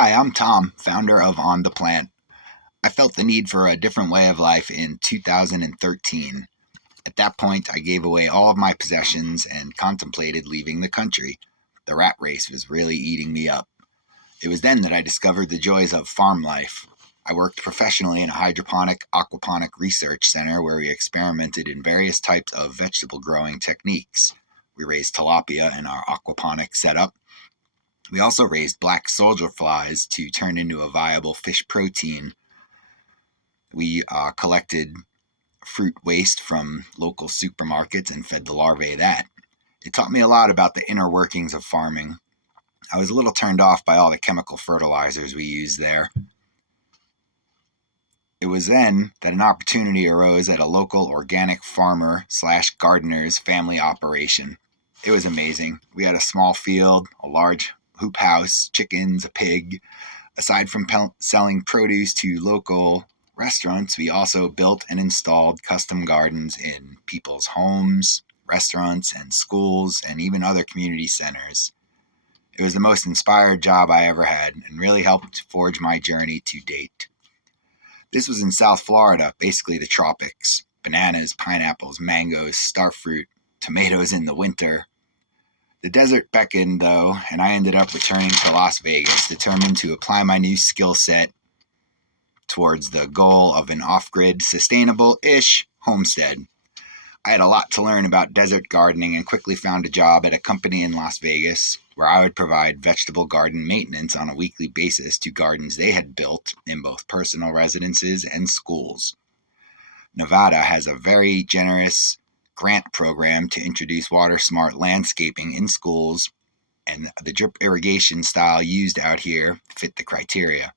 Hi, I'm Tom, founder of On the Plant. I felt the need for a different way of life in 2013. At that point, I gave away all of my possessions and contemplated leaving the country. The rat race was really eating me up. It was then that I discovered the joys of farm life. I worked professionally in a hydroponic aquaponic research center where we experimented in various types of vegetable growing techniques. We raised tilapia in our aquaponic setup. We also raised black soldier flies to turn into a viable fish protein. We collected fruit waste from local supermarkets and fed the larvae that. It taught me a lot about the inner workings of farming. I was a little turned off by all the chemical fertilizers we used there. It was then that an opportunity arose at a local organic farmer slash gardener's family operation. It was amazing. We had a small field, a large hoop house, chickens, a pig. Aside from selling produce to local restaurants, we also built and installed custom gardens in people's homes, restaurants, and schools, and even other community centers. It was the most inspired job I ever had and really helped forge my journey to date. This was in South Florida, basically the tropics. Bananas, pineapples, mangoes, starfruit, tomatoes in the winter. The desert beckoned, though, and I ended up returning to Las Vegas, determined to apply my new skill set towards the goal of an off-grid, sustainable-ish homestead. I had a lot to learn about desert gardening and quickly found a job at a company in Las Vegas where I would provide vegetable garden maintenance on a weekly basis to gardens they had built in both personal residences and schools. Nevada has a very generous grant program to introduce water-smart landscaping in schools, and the drip irrigation style used out here fit the criteria.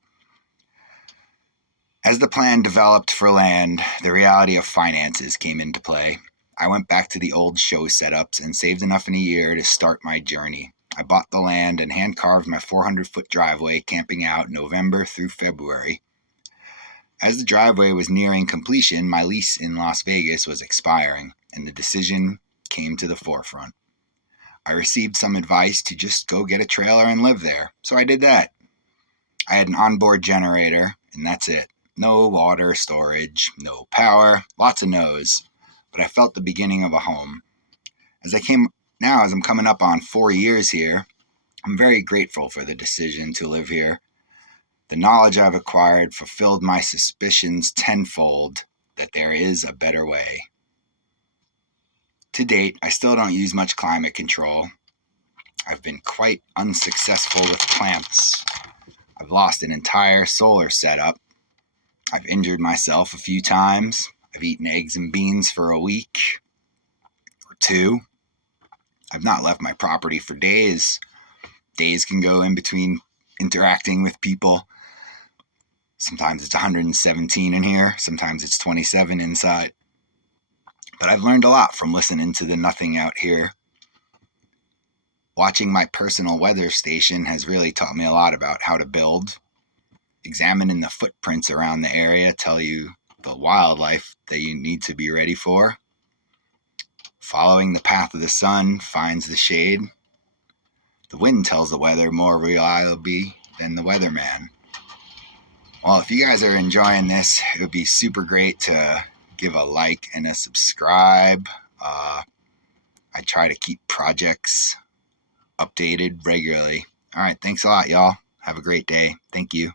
As the plan developed for land, the reality of finances came into play. I went back to the old show setups and saved enough in a year to start my journey. I bought the land and hand-carved my 400-foot driveway, camping out November through February. As the driveway was nearing completion, my lease in Las Vegas was expiring, and the decision came to the forefront. I received some advice to just go get a trailer and live there, so I did that. I had an onboard generator, and that's it. No water storage, no power, lots of no's, but I felt the beginning of a home. As I'm coming up on 4 years here, I'm very grateful for the decision to live here. The knowledge I've acquired fulfilled my suspicions tenfold that there is a better way. To date, I still don't use much climate control. I've been quite unsuccessful with plants. I've lost an entire solar setup. I've injured myself a few times. I've eaten eggs and beans for a week or two. I've not left my property for days. Days can go in between interacting with people. Sometimes it's 117 in here. Sometimes it's 27 inside. But I've learned a lot from listening to the nothing out here. Watching my personal weather station has really taught me a lot about how to build. Examining the footprints around the area tell you the wildlife that you need to be ready for. Following the path of the sun finds the shade. The wind tells the weather more reliably than the weatherman. Well, if you guys are enjoying this, it would be super great to give a like and a subscribe. I try to keep projects updated regularly. All right, thanks a lot, y'all. Have a great day. Thank you.